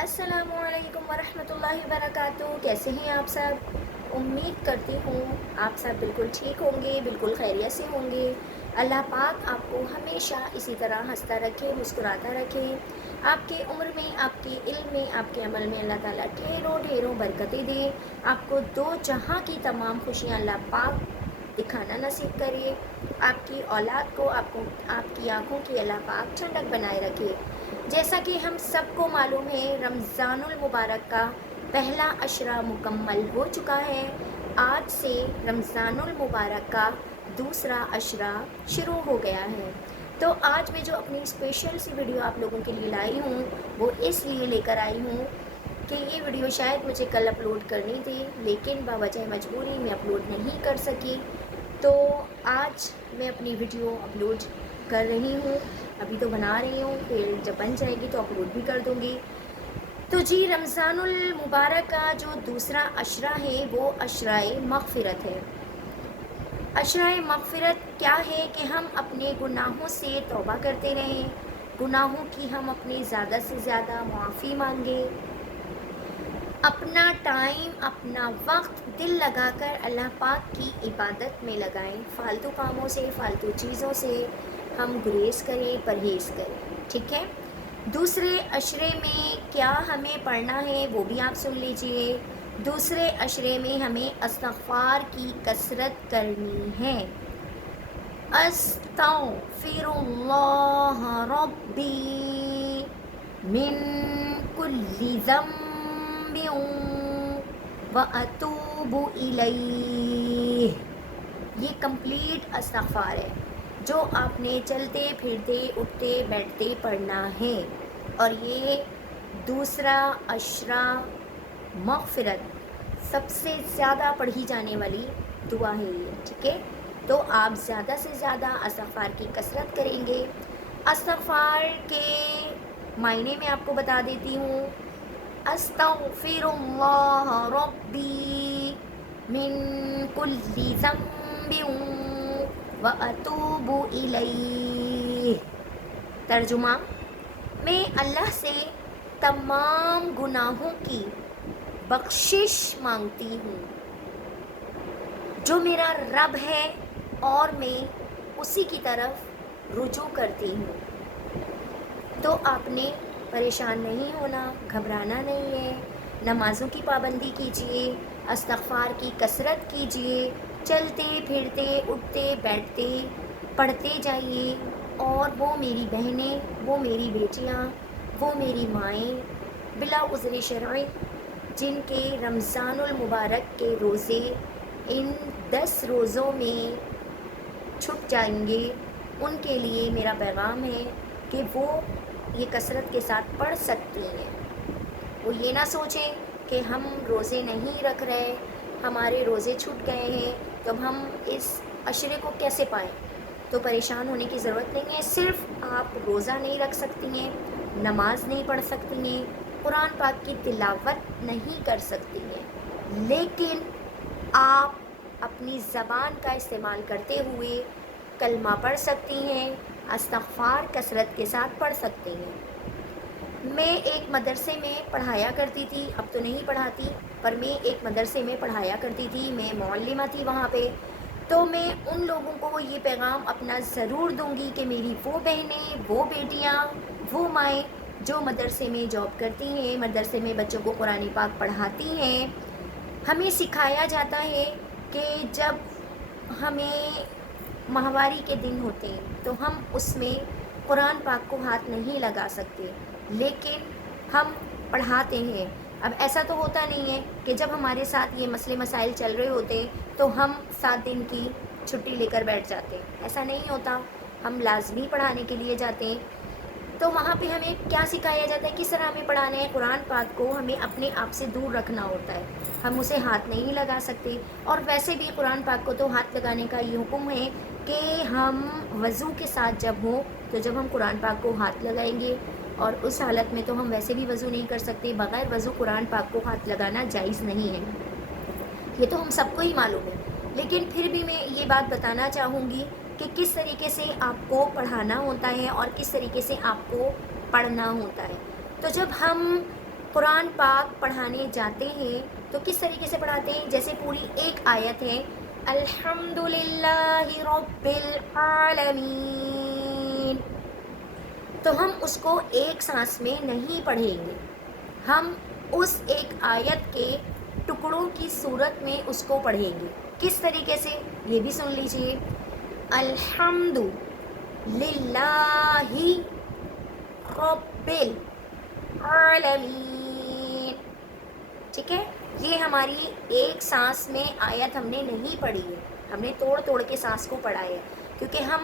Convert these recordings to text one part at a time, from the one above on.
السلام علیکم ورحمۃ اللہ وبرکاتہ، کیسے ہیں آپ سب؟ امید کرتی ہوں آپ سب بالکل ٹھیک ہوں گے، بالکل خیریت سے ہوں گے۔ اللہ پاک آپ کو ہمیشہ اسی طرح ہنستا رکھے، مسکراتا رکھے، آپ کے عمر میں، آپ کے علم میں، آپ کے عمل میں اللہ تعالیٰ ڈھیروں ڈھیروں برکتیں دے، آپ کو دو جہاں کی تمام خوشیاں اللہ پاک دکھانا نصیب کرے، آپ کی اولاد کو، آپ کی آنکھوں کی اللہ پاک ٹھنڈک بنائے رکھے۔ جیسا کہ ہم سب کو معلوم ہے، رمضان المبارک کا پہلا عشرہ مکمل ہو چکا ہے۔ آج سے رمضان المبارک کا دوسرا عشرہ شروع ہو گیا ہے۔ تو آج میں جو اپنی اسپیشل سی ویڈیو آپ لوگوں کے لیے لائی ہوں، وہ اس لیے لے کر آئی ہوں کہ یہ ویڈیو شاید مجھے کل اپلوڈ کرنی تھی، لیکن باوجہ مجبوری میں اپلوڈ نہیں کر سکی۔ تو آج میں اپنی ویڈیو اپلوڈ کر رہی ہوں، ابھی تو بنا رہی ہوں، پھر جب بن جائے گی تو اپلوڈ بھی کر دوں گی۔ تو جی، رمضان المبارک کا جو دوسرا عشرہ ہے وہ عشرہ مغفرت ہے۔ عشرہ مغفرت کیا ہے کہ ہم اپنے گناہوں سے توبہ کرتے رہیں، گناہوں کی ہم اپنے زیادہ سے زیادہ معافی مانگیں، اپنا ٹائم، اپنا وقت دل لگا کر اللہ پاک کی عبادت میں لگائیں، فالتو کاموں سے، فالتو چیزوں سے ہم گریز کریں، پرہیز کریں، ٹھیک ہے؟ دوسرے عشرے میں کیا ہمیں پڑھنا ہے وہ بھی آپ سن لیجئے۔ دوسرے عشرے میں ہمیں استغفار کی کثرت کرنی ہے۔ استغفر اللہ ربی من کل ذنب واتوب الیہ۔ یہ کمپلیٹ استغفار ہے جو آپ نے چلتے پھرتے اٹھتے بیٹھتے پڑھنا ہے، اور یہ دوسرا عشرہ مغفرت سب سے زیادہ پڑھی جانے والی دعا ہے یہ، ٹھیک ہے؟ تو آپ زیادہ سے زیادہ استغفار کی کثرت کریں گے۔ استغفار کے معنی میں آپ کو بتا دیتی ہوں۔ استغفر اللہ ربی من کل ذنب واتوب الیہ۔ ترجمہ: میں اللہ سے تمام گناہوں کی بخشش مانگتی ہوں جو میرا رب ہے، اور میں اسی کی طرف رجوع کرتی ہوں۔ تو آپ نے پریشان نہیں ہونا، گھبرانا نہیں ہے، نمازوں کی پابندی کیجیے، استغفار کی کثرت کیجیے، چلتے پھرتے اٹھتے بیٹھتے پڑھتے جائیے، اور وہ میری بہنیں، وہ میری بیٹیاں، وہ میری مائیں بلا عذر شرعی جن کے رمضان المبارک کے روزے ان 10 روزوں میں چھٹ جائیں گے، ان کے لیے میرا پیغام ہے کہ وہ یہ کثرت کے ساتھ پڑھ سکتی ہیں۔ وہ یہ نہ سوچیں کہ ہم روزے نہیں رکھ رہے، ہمارے روزے چھوٹ گئے ہیں تو اب ہم اس عشرے کو کیسے پائیں۔ تو پریشان ہونے کی ضرورت نہیں ہے، صرف آپ روزہ نہیں رکھ سکتی ہیں، نماز نہیں پڑھ سکتی ہیں، قرآن پاک کی تلاوت نہیں کر سکتی ہیں، لیکن آپ اپنی زبان کا استعمال کرتے ہوئے کلمہ پڑھ سکتی ہیں، استغفار کثرت کے ساتھ پڑھ سکتی ہیں۔ میں ایک مدرسے میں پڑھایا کرتی تھی، اب تو نہیں پڑھاتی، پر میں ایک مدرسے میں پڑھایا کرتی تھی، میں معلمہ تھی وہاں پہ۔ تو میں ان لوگوں کو یہ پیغام اپنا ضرور دوں گی کہ میری وہ بہنیں، وہ بیٹیاں، وہ مائیں جو مدرسے میں جاب کرتی ہیں، مدرسے میں بچوں کو قرآن پاک پڑھاتی ہیں، ہمیں سکھایا جاتا ہے کہ جب ہمیں ماہواری کے دن ہوتے ہیں تو ہم اس میں قرآن پاک کو ہاتھ نہیں لگا سکتے، لیکن ہم پڑھاتے ہیں۔ اب ایسا تو ہوتا نہیں ہے کہ جب ہمارے ساتھ یہ مسئلے مسائل چل رہے ہوتے ہیں تو ہم 7 دن کی چھٹی لے کر بیٹھ جاتے ہیں، ایسا نہیں ہوتا، ہم لازمی پڑھانے کے لیے جاتے ہیں۔ تو وہاں پہ ہمیں کیا سکھایا جاتا ہے، کس طرح ہمیں پڑھانا ہے؟ قرآن پاک کو ہمیں اپنے آپ سے دور رکھنا ہوتا ہے، ہم اسے ہاتھ نہیں لگا سکتے۔ اور ویسے بھی قرآن پاک کو تو ہاتھ لگانے کا یہ حکم ہے کہ ہم وضو کے ساتھ جب ہوں تو جب ہم قرآن پاک کو ہاتھ لگائیں گے، اور اس حالت میں تو ہم ویسے بھی وضو نہیں کر سکتے، بغیر وضو قرآن پاک کو ہاتھ لگانا جائز نہیں ہے، یہ تو ہم سب کو ہی معلوم ہے۔ لیکن پھر بھی میں یہ بات بتانا چاہوں گی کہ کس طریقے سے آپ کو پڑھانا ہوتا ہے اور کس طریقے سے آپ کو پڑھنا ہوتا ہے۔ تو جب ہم قرآن پاک پڑھانے جاتے ہیں تو کس طریقے سے پڑھاتے ہیں؟ جیسے پوری ایک آیت ہے الحمد للہ رب العالمین، تو ہم اس کو ایک سانس میں نہیں پڑھیں گے، ہم اس ایک آیت کے ٹکڑوں کی صورت میں اس کو پڑھیں گے۔ کس طریقے سے؟ یہ بھی سن لیجئے، الحمد للہ رب العالمین، ٹھیک ہے؟ یہ ہماری ایک سانس میں آیت ہم نے نہیں پڑھی ہے، ہم نے توڑ توڑ کے سانس کو پڑھا ہے، کیونکہ ہم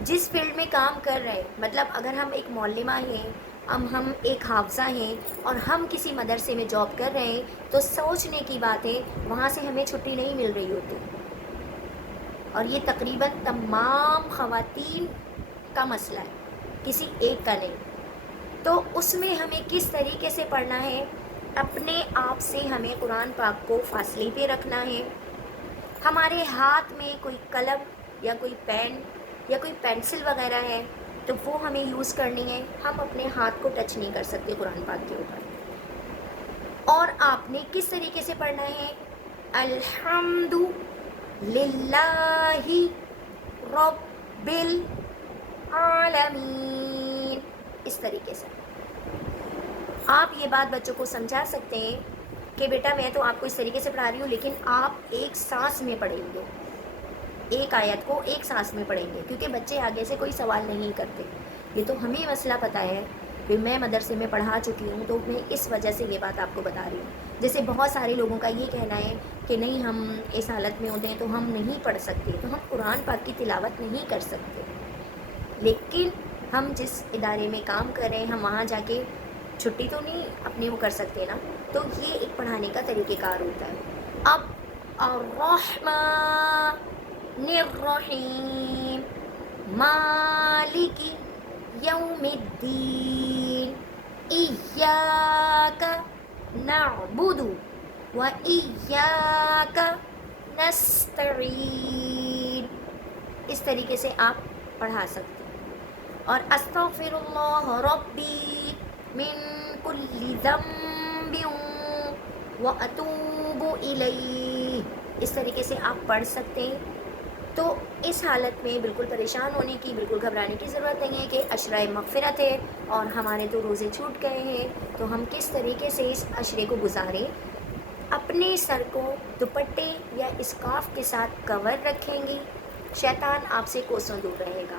جس فیلڈ میں کام کر رہے ہیں، مطلب اگر ہم ایک معلمہ ہیں، ہم ایک حافظہ ہیں اور ہم کسی مدرسے میں جاب کر رہے ہیں، تو سوچنے کی بات ہے وہاں سے ہمیں چھٹی نہیں مل رہی ہوتی، اور یہ تقریباً تمام خواتین کا مسئلہ ہے، کسی ایک کا نہیں۔ تو اس میں ہمیں کس طریقے سے پڑھنا ہے؟ اپنے آپ سے ہمیں قرآن پاک کو فاصلے پہ رکھنا ہے، ہمارے ہاتھ میں کوئی قلم یا کوئی پین یا کوئی پینسل وغیرہ ہے تو وہ ہمیں یوز کرنی ہے، ہم اپنے ہاتھ کو ٹچ نہیں کر سکتے قرآن پاک کے اوپر۔ اور آپ نے کس طریقے سے پڑھنا ہے؟ الحمد للہ رب العالمین، اس طریقے سے۔ آپ یہ بات بچوں کو سمجھا سکتے ہیں کہ بیٹا میں تو آپ کو اس طریقے سے پڑھا رہی ہوں، لیکن آپ ایک سانس میں پڑھیں گے، ایک آیت کو ایک سانس میں پڑھیں گے، کیونکہ بچے آگے سے کوئی سوال نہیں کرتے۔ یہ تو ہمیں مسئلہ پتہ ہے، پھر میں مدرسے میں پڑھا چکی ہوں تو میں اس وجہ سے یہ بات آپ کو بتا رہی ہوں۔ جیسے بہت سارے لوگوں کا یہ کہنا ہے کہ نہیں ہم اس حالت میں ہوتے ہیں تو ہم نہیں پڑھ سکتے، تو ہم قرآن پاک کی تلاوت نہیں کر سکتے، لیکن ہم جس ادارے میں کام کر رہے ہیں ہم وہاں جا کے چھٹی تو نہیں اپنی وہ کر سکتے نا، تو یہ ایک پڑھانے کا طریقہ کار ہوتا ہے۔ اب الرحمن الرحیم مالک یوم الدین ایاک نعبد و ایاک نستعین، اس طریقے سے آپ پڑھا سکتے ہیں۔ اور استغفر اللہ ربی من کل ذنب واتوب الیہ، اس طریقے سے آپ پڑھ سکتے ہیں۔ تو اس حالت میں بالکل پریشان ہونے کی، بالکل گھبرانے کی ضرورت نہیں ہے کہ عشرہ مغفرت ہے اور ہمارے تو روزے چھوٹ گئے ہیں، تو ہم کس طریقے سے اس عشرے کو گزاریں؟ اپنے سر کو دوپٹے یا اسکارف کے ساتھ کور رکھیں گی، شیطان آپ سے کوسوں دور رہے گا۔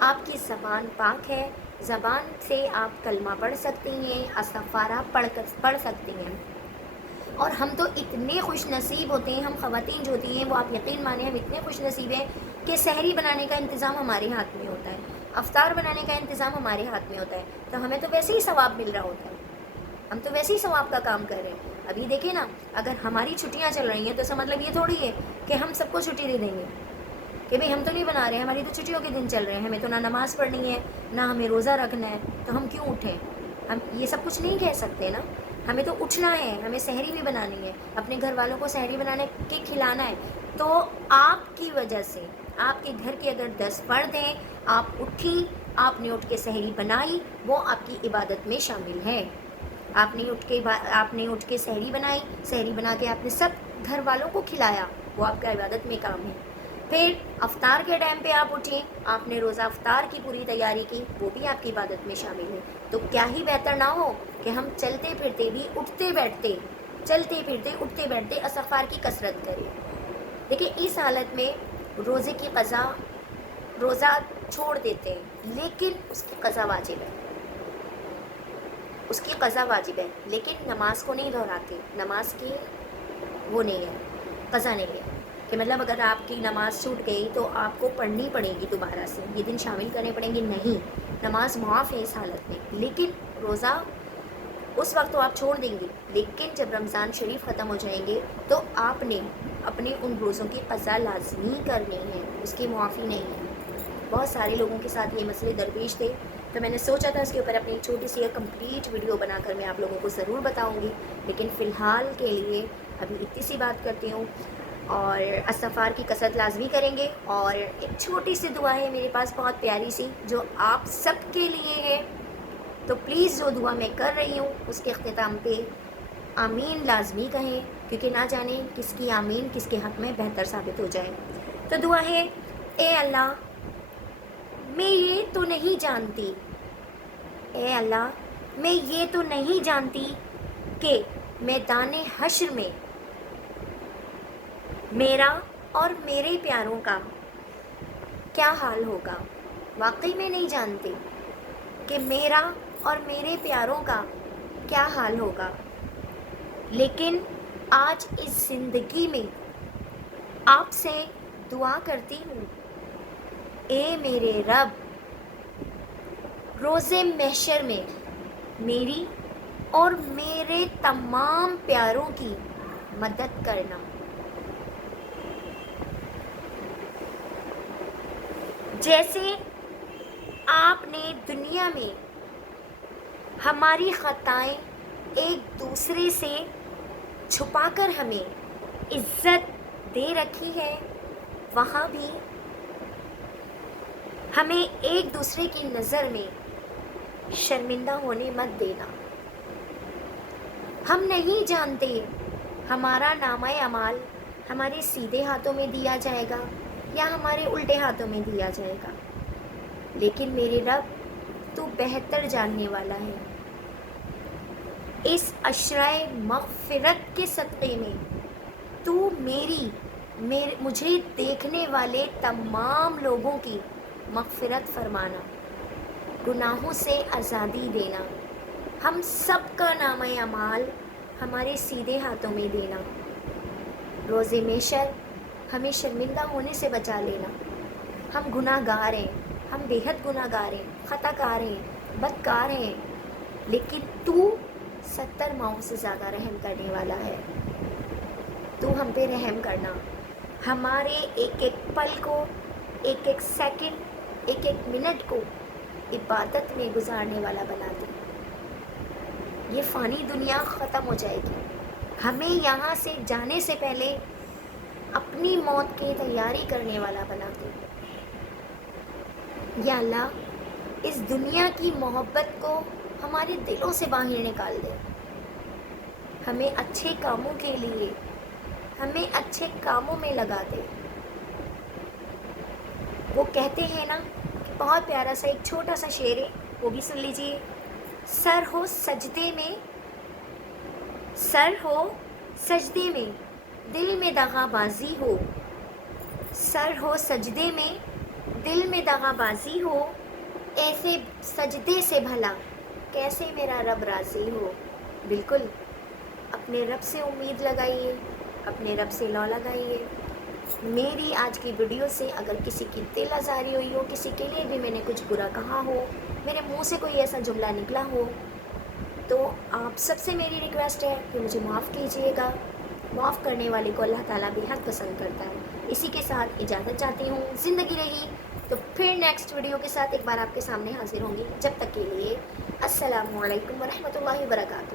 آپ کی زبان پاک ہے، زبان سے آپ کلمہ پڑھ سکتی ہیں، استغفارہ پڑھ سکتی ہیں۔ اور ہم تو اتنے خوش نصیب ہوتے ہیں، ہم خواتین جو ہوتی ہیں وہ آپ یقین مانیں ہم اتنے خوش نصیب ہیں کہ سحری بنانے کا انتظام ہمارے ہاتھ میں ہوتا ہے، افطار بنانے کا انتظام ہمارے ہاتھ میں ہوتا ہے، تو ہمیں تو ویسے ہی ثواب مل رہا ہوتا ہے، ہم تو ویسے ہی ثواب کا کام کر رہے ہیں۔ ابھی دیکھیں نا، اگر ہماری چھٹیاں چل رہی ہیں تو اس کا مطلب یہ تھوڑی ہے کہ ہم سب کو چھٹی دے دیں گے کہ بھئی ہم تو نہیں بنا رہے ہیں، ہماری تو چھٹیوں کے دن چل رہے ہیں، ہمیں تو نہ نماز پڑھنی ہے نہ ہمیں روزہ رکھنا ہے، تو ہم کیوں اٹھیں؟ ہم یہ سب کچھ نہیں کہہ سکتے نا، ہمیں تو اٹھنا ہے، ہمیں سحری بھی بنانی ہے، اپنے گھر والوں کو سحری بنانے کے کھلانا ہے۔ تو آپ کی وجہ سے آپ کے گھر کے اگر 10 فرد ہیں، آپ اٹھیں، آپ نے اٹھ کے سحری بنائی، وہ آپ کی عبادت میں شامل ہے۔ آپ نے اٹھ کے سحری بنائی، سحری بنا کے آپ نے سب گھر والوں کو کھلایا، وہ آپ کا عبادت میں کام ہے۔ پھر افطار کے ٹائم پہ آپ اٹھیں، آپ نے روزہ افطار کی پوری تیاری کی، وہ بھی آپ کی عبادت میں شامل ہے۔ تو کیا ہی بہتر نہ ہو کہ ہم چلتے پھرتے بھی اٹھتے بیٹھتے، چلتے پھرتے اٹھتے بیٹھتے استغفار کی کثرت کریں۔ دیکھیں اس حالت میں روزے کی قضا، روزہ چھوڑ دیتے ہیں لیکن اس کی قضا واجب ہے، اس کی قضا واجب ہے، لیکن نماز کو نہیں دہراتے، نماز کی وہ نہیں ہے، قضا نہیں ہے کہ مطلب اگر آپ کی نماز چھوٹ گئی تو آپ کو پڑھنی پڑے گی دوبارہ سے، یہ دن شامل کرنے پڑیں گے، نہیں، نماز معاف ہے اس حالت میں، لیکن روزہ اس وقت تو آپ چھوڑ دیں گے، لیکن جب رمضان شریف ختم ہو جائیں گے تو آپ نے اپنے ان روزوں کی قضا لازمی کرنی ہے، اس کی معافی نہیں ہے۔ بہت سارے لوگوں کے ساتھ یہ مسئلے درپیش تھے، تو میں نے سوچا تھا اس کے اوپر اپنی ایک چھوٹی سی کمپلیٹ ویڈیو بنا کر میں آپ لوگوں کو ضرور بتاؤں گی، لیکن فی الحال کے لیے ابھی اتنی سی بات کرتی ہوں، اور استغفار کی کثرت لازمی کریں گے۔ اور ایک چھوٹی سی دعا ہے میرے پاس بہت پیاری سی جو آپ سب کے لیے ہے، تو پلیز جو دعا میں کر رہی ہوں اس کے اختتام پہ آمین لازمی کہیں، کیونکہ نہ جانے کس کی آمین کس کے حق میں بہتر ثابت ہو جائے۔ تو دعا ہے، اے اللہ میں یہ تو نہیں جانتی، اے اللہ میں یہ تو نہیں جانتی کہ میدان حشر میں میرا اور میرے پیاروں کا کیا حال ہوگا۔ واقعی میں نہیں جانتی کہ میرا اور میرے پیاروں کا کیا حال ہوگا، لیکن آج اس زندگی میں آپ سے دعا کرتی ہوں، اے میرے رب روز محشر میں میری اور میرے تمام پیاروں کی مدد کرنا۔ جیسے آپ نے دنیا میں ہماری خطائیں ایک دوسرے سے چھپا کر ہمیں عزت دے رکھی ہے، وہاں بھی ہمیں ایک دوسرے کی نظر میں شرمندہ ہونے مت دینا۔ ہم نہیں جانتے ہمارا نامہ اعمال ہمارے سیدھے ہاتھوں میں دیا جائے گا یا ہمارے الٹے ہاتھوں میں دیا جائے گا، لیکن میرے رب تو بہتر جاننے والا ہے۔ اس عشرۂ مغفرت کے صدقے میں تو مجھے دیکھنے والے تمام لوگوں کی مغفرت فرمانا، گناہوں سے آزادی دینا، ہم سب کا نامہ اعمال ہمارے سیدھے ہاتھوں میں دینا، روز محشر ہمیں شرمندہ ہونے سے بچا لینا۔ ہم گناہ گار ہیں، ہم بے حد گناہ گار ہیں، خطا کار ہیں، بدکار ہیں، لیکن تو 70 ماؤں سے زیادہ رحم کرنے والا ہے۔ تو ہم پہ رحم کرنا، ہمارے ایک ایک پل کو، ایک ایک سیکنڈ، ایک ایک منٹ کو عبادت میں گزارنے والا بنا دے۔ یہ فانی دنیا ختم ہو جائے گی، ہمیں یہاں سے جانے سے پہلے اپنی موت کی تیاری کرنے والا بنا دے۔ یا اللہ اس دنیا کی محبت کو ہمارے دلوں سے باہر نکال دے، ہمیں اچھے کاموں کے لیے، ہمیں اچھے کاموں میں لگا دے۔ وہ کہتے ہیں نا کہ بہت پیارا سا ایک چھوٹا سا شعر ہے، وہ بھی سن لیجئے۔ سر ہو سجدے میں دل میں دغا بازی ہو، سر ہو سجدے میں دل میں دغا بازی ہو، ایسے سجدے سے بھلا کیسے میرا رب راضی ہو۔ بالکل اپنے رب سے امید لگائیے، اپنے رب سے لو لگائیے۔ میری آج کی ویڈیو سے اگر کسی کی دل آزاری ہوئی ہو، کسی کے لیے بھی میں نے کچھ برا کہا ہو، میرے منہ سے کوئی ایسا جملہ نکلا ہو، تو آپ سب سے میری ریکویسٹ ہے کہ مجھے معاف کیجیے گا۔ معاف کرنے والے کو اللہ تعالیٰ بے حد پسند کرتا ہے۔ اسی کے ساتھ اجازت چاہتی ہوں، زندگی رہی تو پھر نیکسٹ ویڈیو کے ساتھ ایک بار آپ کے سامنے حاضر ہوں گی۔ جب تک کے لیے السلام علیکم ورحمۃ اللہ وبرکاتہ۔